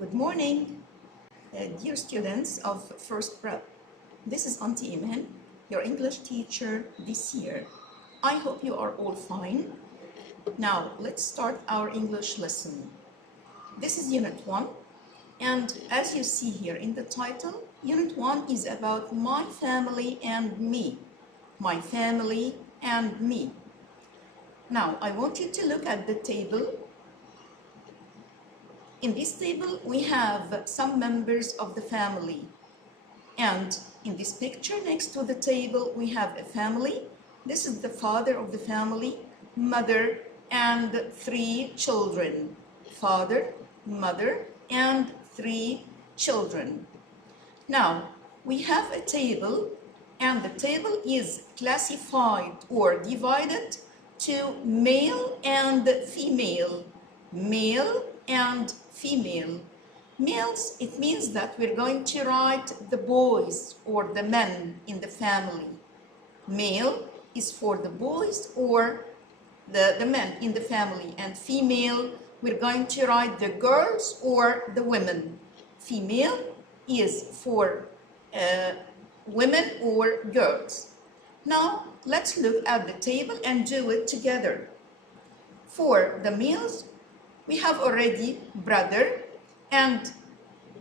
Good morning, dear students of First Prep. This is Auntie Iman, your English teacher this year. I hope you are all fine. Now, let's start our English lesson. This is Unit 1, and as you see here in the title, Unit 1 is about my family and me. My family and me. Now, I want you to look at the table. In this table, we have some members of the family. And in this picture next to the table, we have a family. This is the father of the family, mother, and 3 children. Father, mother, and 3 children. Now, we have a table, and the table is classified or divided to male and female. Male and female. Males, it means that we're going to write the boys or the men in the family. Male is for the boys or the men in the family, and female, we're going to write the girls or the women. Female is for women or girls. Now, let's look at the table and do it together. For the males, we have already brother, and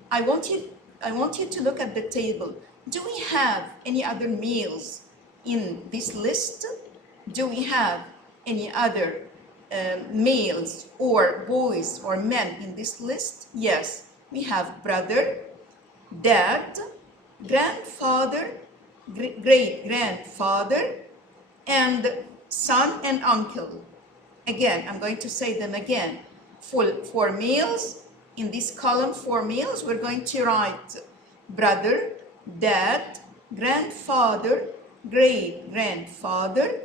I want you to look at the table. Do we have any other males in this list? Do we have any other males or boys or men in this list? Yes, we have brother, dad, grandfather, great-grandfather, and son and uncle. Again, I'm going to say them again. For males, in this column for males, we're going to write brother, dad, grandfather, great-grandfather,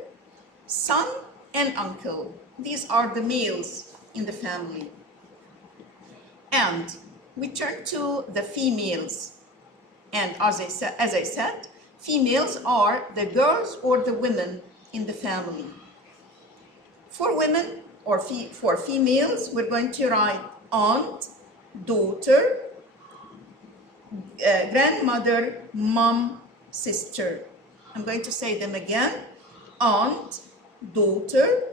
son, and uncle. These are the males in the family. And we turn to the females. And as I said, females are the girls or the women in the family. For women or for females, we're going to write aunt, daughter, grandmother, mom, sister. I'm going to say them again. Aunt, daughter,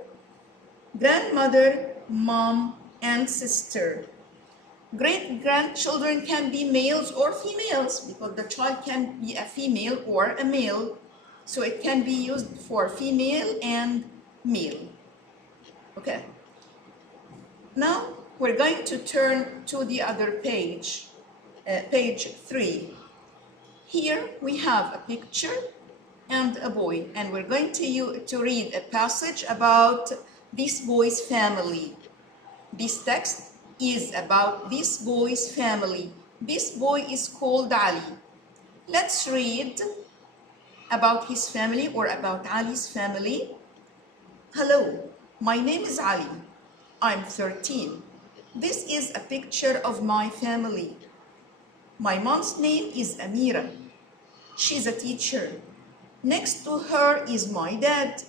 grandmother, mom, and sister. Great-grandchildren can be males or females because the child can be a female or a male. So it can be used for female and male. Okay. Now we're going to turn to the other page, page 3. Here we have a picture and a boy, and we're going to read a passage about this boy's family. This text is about this boy's family. This boy is called Ali. Let's read about his family or about Ali's family. Hello, my name is Ali. I'm 13. This is a picture of my family. My mom's name is Amira. She's a teacher. Next to her is my dad.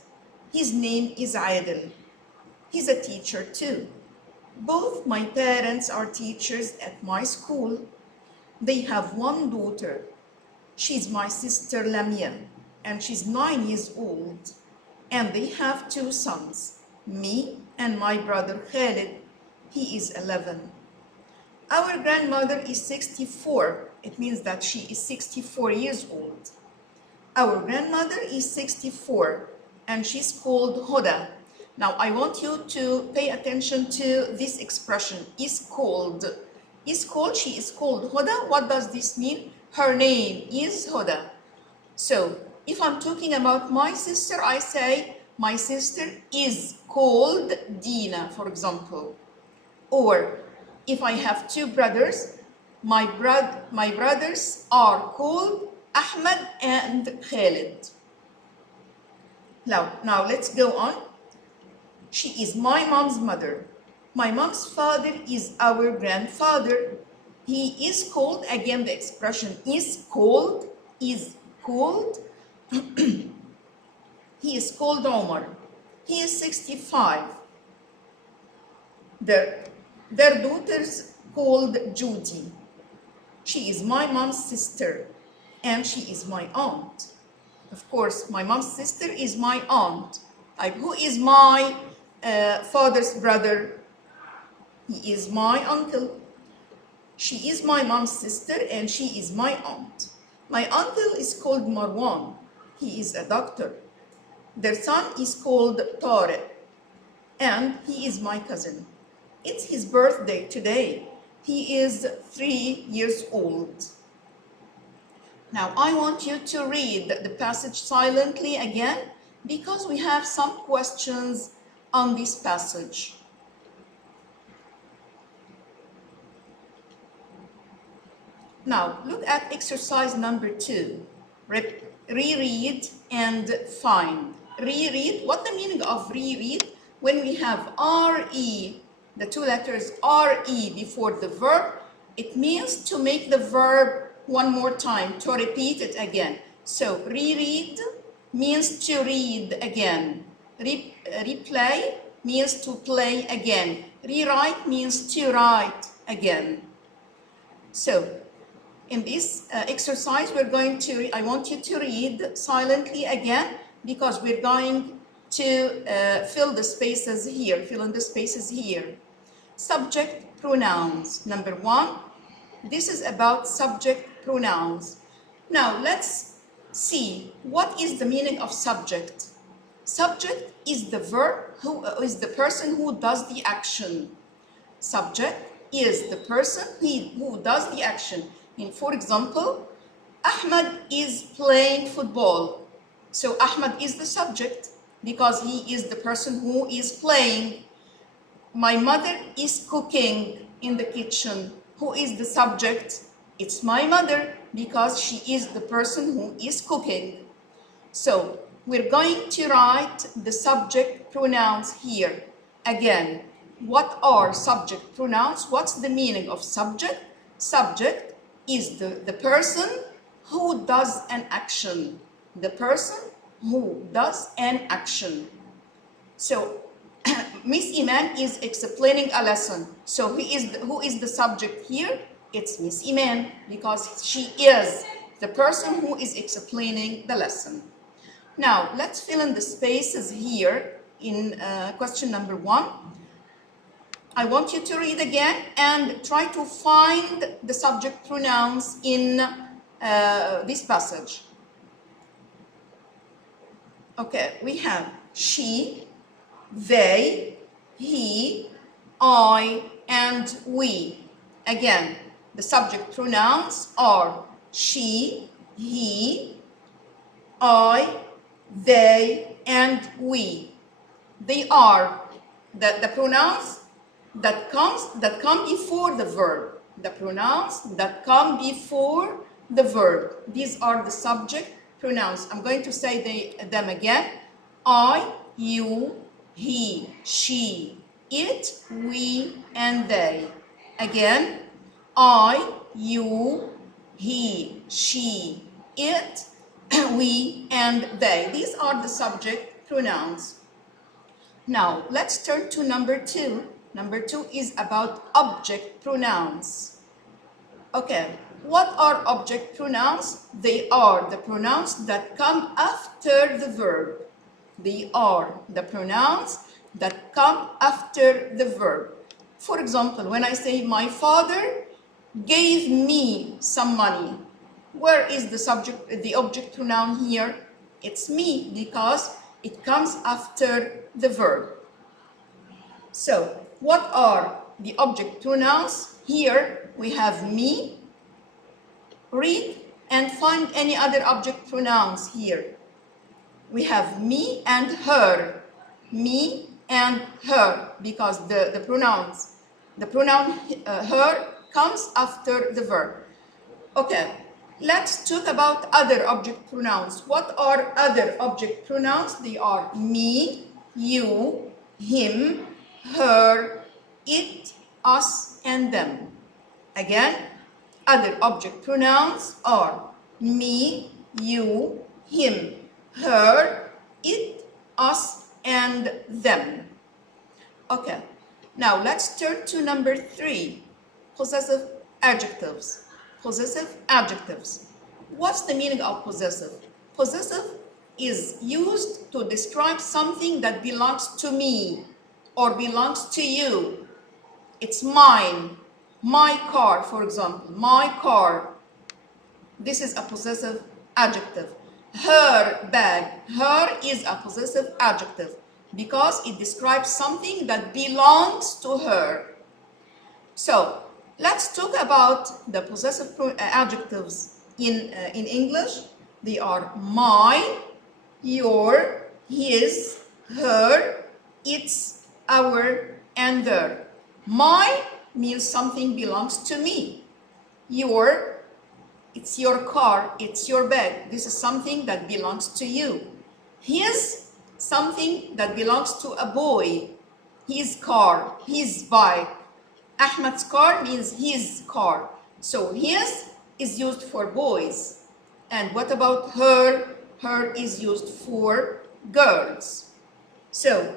His name is Adel. He's a teacher too. Both my parents are teachers at my school. They have one daughter. She's my sister Lamia, and she's 9 years old. And they have 2 sons, me and my brother Khalid. He is 11. Our grandmother is 64. It means that she is 64 years old. Our grandmother is 64, and she's called Huda. Now, I want you to pay attention to this expression, is called. Is called, she is called Huda. What does this mean? Her name is Huda. So, if I'm talking about my sister, I say, my sister is called Dina, for example. Or, if I have 2 brothers, my brothers are called Ahmed and Khalid. Now let's go on. She is my mom's mother. My mom's father is our grandfather. He is called, again the expression is called. He is called Omar. He is 65. Their daughters called Judy. She is my mom's sister, and she is my aunt. Of course, my mom's sister is my aunt. Like, who is my father's brother? He is my uncle. She is my mom's sister, and she is my aunt. My uncle is called Marwan. He is a doctor. Their son is called Tariq, and he is my cousin. It's his birthday today. He is 3 years old. Now, I want you to read the passage silently again, because we have some questions on this passage. Now, look at exercise number 2. Reread and find. Reread, what the meaning of reread? When we have re, the two letters re before the verb, it means to make the verb one more time, to repeat it again. So reread means to read again. Replay means to play again. Rewrite means to write again. So in this exercise, I want you to read silently again, because we're going to fill in the spaces here. Subject pronouns. Number 1, this is about subject pronouns. Now let's see what is the meaning of subject. Subject is the verb, who is the person who does the action. Subject is the person who does the action. For example, Ahmad is playing football. So Ahmad is the subject because he is the person who is playing. My mother is cooking in the kitchen. Who is the subject? It's my mother, because she is the person who is cooking. So we're going to write the subject pronouns here. Again, what are subject pronouns? What's the meaning of subject? Subject is the person who does an action. The person who does an action. So Miss Iman is explaining a lesson. So who is the subject here? It's Miss Iman, because she is the person who is explaining the lesson. Now let's fill in the spaces here in question number 1. I want you to read again and try to find the subject pronouns in this passage. Okay, we have she, they, he, I, and we. Again, the subject pronouns are she, he, I, they, and we. They are the pronouns that come before the verb. The pronouns that come before the verb. These are the subject pronouns. I'm going to say them again. I, you, he, she, it, we, and they. Again, I, you, he, she, it, we, and they. These are the subject pronouns. Now, let's turn to number 2. Number 2 is about object pronouns. Okay, what are object pronouns? They are the pronouns that come after the verb. They are the pronouns that come after the verb. For example, when I say my father gave me some money, where is the object pronoun here? It's me, because it comes after the verb. So, what are the object pronouns? Here we have me. Read and find any other object pronouns here. We have me and her. Me and her, because the pronoun her comes after the verb. Okay, let's talk about other object pronouns. What are other object pronouns? They are me, you, him, her, it, us, and them. Again, other object pronouns are me, you, him, her, it, us, and them. Okay, now let's turn to number 3. possessive adjectives. Possessive adjectives. What's the meaning of possessive? Possessive is used to describe something that belongs to me or belongs to you. It's mine. My car, for example. My car. This is a possessive adjective. Her bag. Her is a possessive adjective because it describes something that belongs to her. So let's talk about the possessive adjectives in English. They are my, your, his, her, its, our, and their. My means something belongs to me. Your, it's your car, it's your bag. This is something that belongs to you. His, something that belongs to a boy. His car, his bike. Ahmad's car means his car. So his is used for boys. And what about her? Her is used for girls. So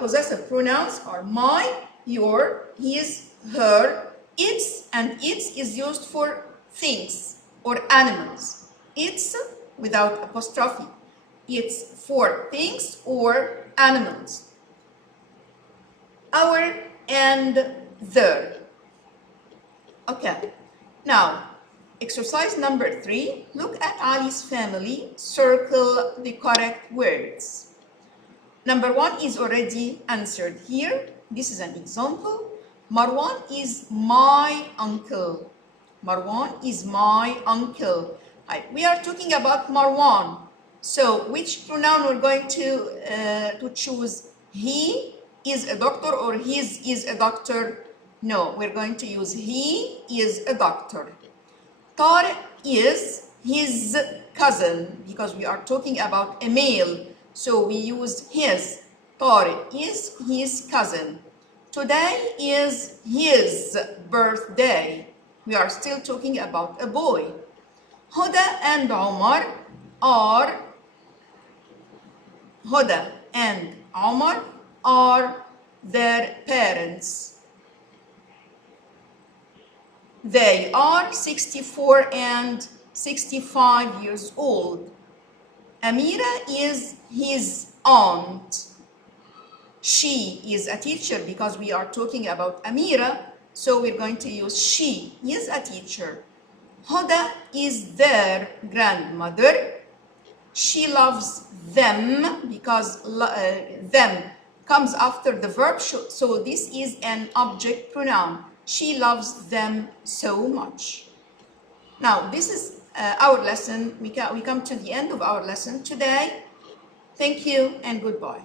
possessive pronouns are my, your, his, her, its, and its is used for things or animals. It's without apostrophe. It's for things or animals. Our and their. Okay, now exercise number 3. Look at Ali's family. Circle the correct words. Number 1 is already answered here. This is an example. Marwan is my uncle. Marwan is my uncle. We are talking about Marwan. So which pronoun we're going to choose? He is a doctor or his is a doctor? No, we're going to use he is a doctor. Tariq is his cousin because we are talking about a male. So we use his. Tariq is his cousin. Today is his birthday. We are still talking about a boy. Huda and Omar are their parents. They are 64 and 65 years old. Amira is his aunt. She is a teacher because we are talking about Amira, so we're going to use she is a teacher. Huda is their grandmother. She loves them because them comes after the verb, so this is an object pronoun. She loves them so much. Now, this is our lesson. We come to the end of our lesson today. Thank you and goodbye.